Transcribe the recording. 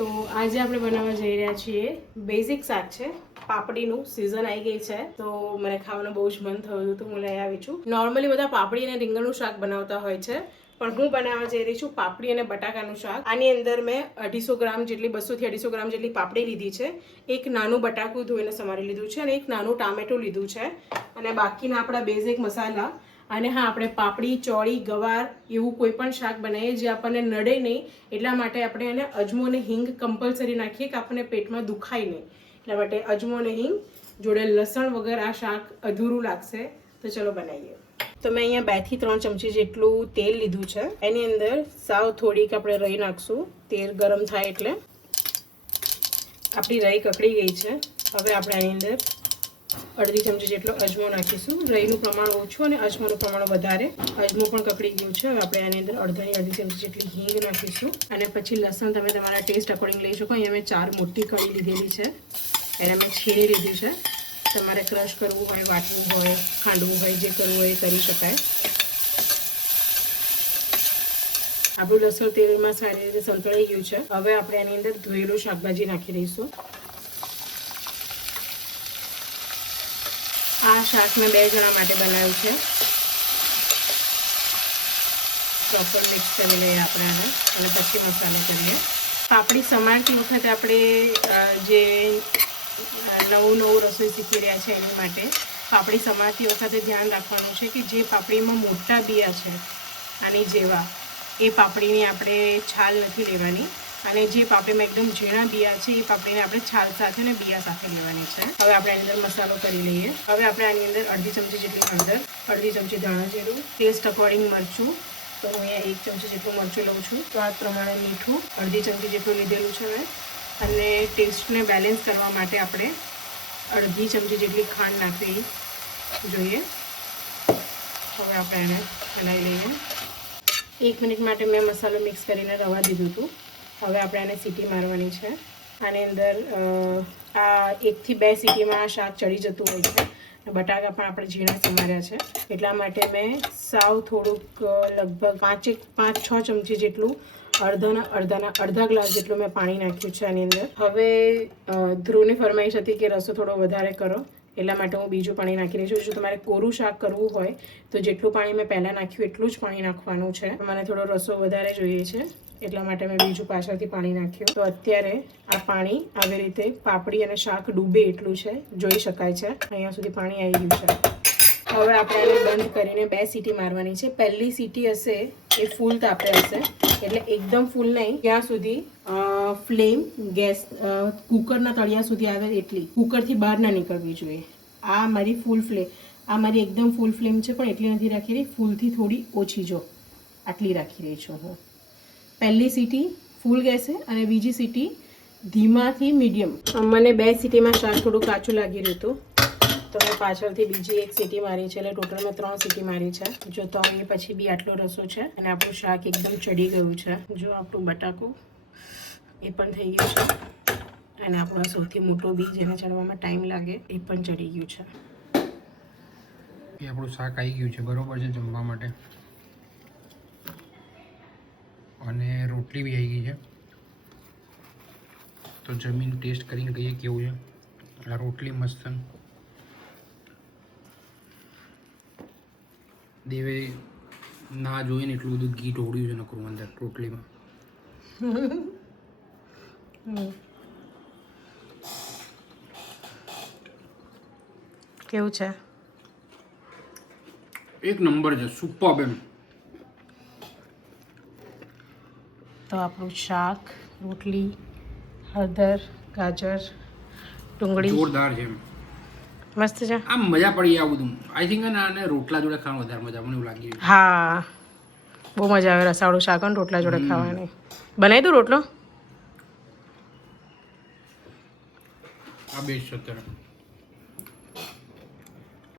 તો આજે આપણે બનાવવા જઈ રહ્યા છીએ બેઝિક શાક છે પાપડીનું સીઝન આવી ગઈ છે તો મને ખાવાનું બહુ જ મન થયું હતું તો હું લઈ આવી છું નોર્મલી બધા પાપડી અને રીંગણનું શાક બનાવતા હોય છે પણ હું બનાવવા જઈ રહી છું પાપડી અને બટાકાનું શાક આની અંદર મેં 250 ગ્રામ જેટલી 200 થી 250 ગ્રામ જેટલી પાપડી લીધી છે એક નાનું બટાકું ધોઈને સમારી લીધું છે અને એક નાનું ટામેટું લીધું છે અને બાકીના આપણા બેઝિક મસાલા અને હા આપણે પાપડી ચોળી ગવાર એવું કોઈ પણ શાક બનાવીએ જે આપણને નડે નહીં એટલા માટે આપણે એને અજમો અને હિંગ કમ્પલસરી નાખીએ કે આપણને પેટમાં દુખાય નહીં એટલા માટે અજમો અને હિંગ જોડે લસણ વગર આ શાક અધૂરું લાગશે તો ચલો બનાવીએ તો મેં અહીંયા 2 થી 3 ચમચી જેટલું તેલ લીધું છે એની અંદર સાવ થોડીક આપણે રાઈ નાખશું તેલ ગરમ થાય એટલે આપણી રાઈ કકડી ગઈ છે હવે આપણે આની અંદર અડધી ચમચી જેટલો અજમો નાખીશું રાઈનું પ્રમાણ ઓછું અને અજમાનું પ્રમાણ વધારે અજમો પણ કકડી ગયું છે હવે આપણે આની અંદર અડધી ચમચી જેટલી હિંગ નાખીશું અને પછી લસણ તમે તમારા ટેસ્ટ અકોર્ડિંગ લઈ શકો અહીંયા મેં 4 મોટી કળી લીધેલી છે એને મેં છીણી લીધી છે તમારે ક્રશ કરવું હોય વાટવું હોય ખાંડવું હોય જે કરવું હોય એ કરી શકાય આપણું લસણ તેલમાં સારી રીતે સંતળાઈ ગયું છે હવે આપણે આની અંદર ધોયેલું શાકભાજી નાખી દઈશું આ શાક મેં 2 જણા માટે બનાવ્યું છે પ્રોપર મિક્સ કરી લઈએ આપણે આને અને પછી મસાલો કરીએ પાપડી સમારતી વખતે આપણે જે નવું રસોઈ શીખી રહ્યા છે એની માટે પાપડી સમારતી વખતે ધ્યાન રાખવાનું છે કે જે પાપડીમાં મોટા બિયા છે આની જેવા એ પાપડીની આપણે છાલ નથી લેવાની અને જે પાપડીમાં એકદમ ઝીણા બિયા છે એ પાપડીને આપણે છાલ સાથે અને બિયા સાથે લેવાની છે હવે આપણે આની અંદર મસાલો કરી લઈએ હવે આપણે આની અંદર અડધી ચમચી જેટલી હળદર અડધી ચમચી ધાણા જીરું ટેસ્ટ અકોર્ડિંગ મરચું તો હું અહીંયા 1 ચમચી જેટલું મરચું લઉં છું સ્વાદ પ્રમાણે મીઠું અડધી ચમચી જેટલું લીધેલું છે મેં અને ટેસ્ટને બેલેન્સ કરવા માટે આપણે અડધી ચમચી જેટલી ખાંડ નાખવી જોઈએ હવે આપણે એને હલાવી લઈએ 1 મિનિટ માટે મેં મસાલો મિક્સ કરીને રવા દીધું હતું હવે આપણે આને સીટી મારવાની છે આની અંદર આ 1 થી 2 સીટીમાં આ શાક ચડી જતું હોય છે બટાકા પણ આપણે ઝીણા સમાર્યા છે એટલા માટે મેં સાવ થોડુંક લગભગ 5-6 ચમચી જેટલું અડધા ગ્લાસ જેટલું મેં પાણી નાખ્યું છે આની અંદર હવે ધ્રુવની ફરમાઈશ હતી કે રસો થોડો વધારે કરો એટલા માટે હું બીજું પાણી નાખી રહી છું જો તમારે કોરું શાક કરવું હોય તો જેટલું પાણી મેં પહેલાં નાખ્યું એટલું જ પાણી નાખવાનું છે મને થોડો રસો વધારે જોઈએ છે એટલા માટે મેં બીજું પાછળથી પાણી નાખ્યું તો અત્યારે આ પાણી આવી રીતે પાપડી અને શાક ડૂબે એટલું છે જોઈ શકાય છે અહીંયા સુધી પાણી આવી ગયું છે હવે આપણે આને બંધ કરીને 2 સીટી મારવાની છે પહેલી સીટી હશે એ ફૂલ તાપે હશે એટલે એકદમ ફૂલ નહીં ત્યાં સુધી ફ્લેમ ગેસ કુકરના તળિયા સુધી આવે એટલી કુકરથી બહાર ના નીકળવી જોઈએ આ મારી ફૂલ ફ્લેમ આ મારી એકદમ ફૂલ ફ્લેમ છે પણ એટલી નથી રાખી રહી ફૂલથી થોડી ઓછી જો આટલી રાખી રહી છું હું પહેલી સીટી ફૂલ ગેસે અને બીજી સીટી ધીમાથી મીડિયમ મને 2 સીટીમાં શાક થોડું કાચું લાગી રહ્યું હતું તો મેં પાછળથી બીજી 1 સીટી મારી છે એટલે ટોટલ મેં 3 સીટી મારી છે જો તો એ પછી બી આટલો રસો છે અને આપણું શાક એકદમ ચડી ગયું છે જો આપણું બટાકું એ પણ થઈ ગયું છે અને આપણો સૌથી મોટો બી જેને ચડવામાં ટાઈમ લાગે એ પણ ચડી ગયું છે એ આપણું શાક આવી ગયું છે બરોબર છે જમવા માટે અને રોટલી બી આવી ગઈ છે તો જમીન ટેસ્ટ કરીને કહીએ કેવું છે આ રોટલી મસ્ત દેવે ના જોઈએ ને એટલું બધું ઘી ઢોળ્યું છે નકરું અંદર રોટલીમાં કેવું છે એક નંબર છે સુપર એમ તો આપણું શાક રોટલી હળદર ગાજર ડુંગળી જોરદાર છે મસ્ત છે આમ મજા પડી આ બધું આઈ થિંક ને આને રોટલા જોડે ખાવાનું વધારે મજા મને એવું લાગી હા બહુ મજા આવે રસાવાળું શાક અને રોટલા જોડે ખાવાની બનાવી દઉં રોટલો આ બેસ્ટ છે અત્યારે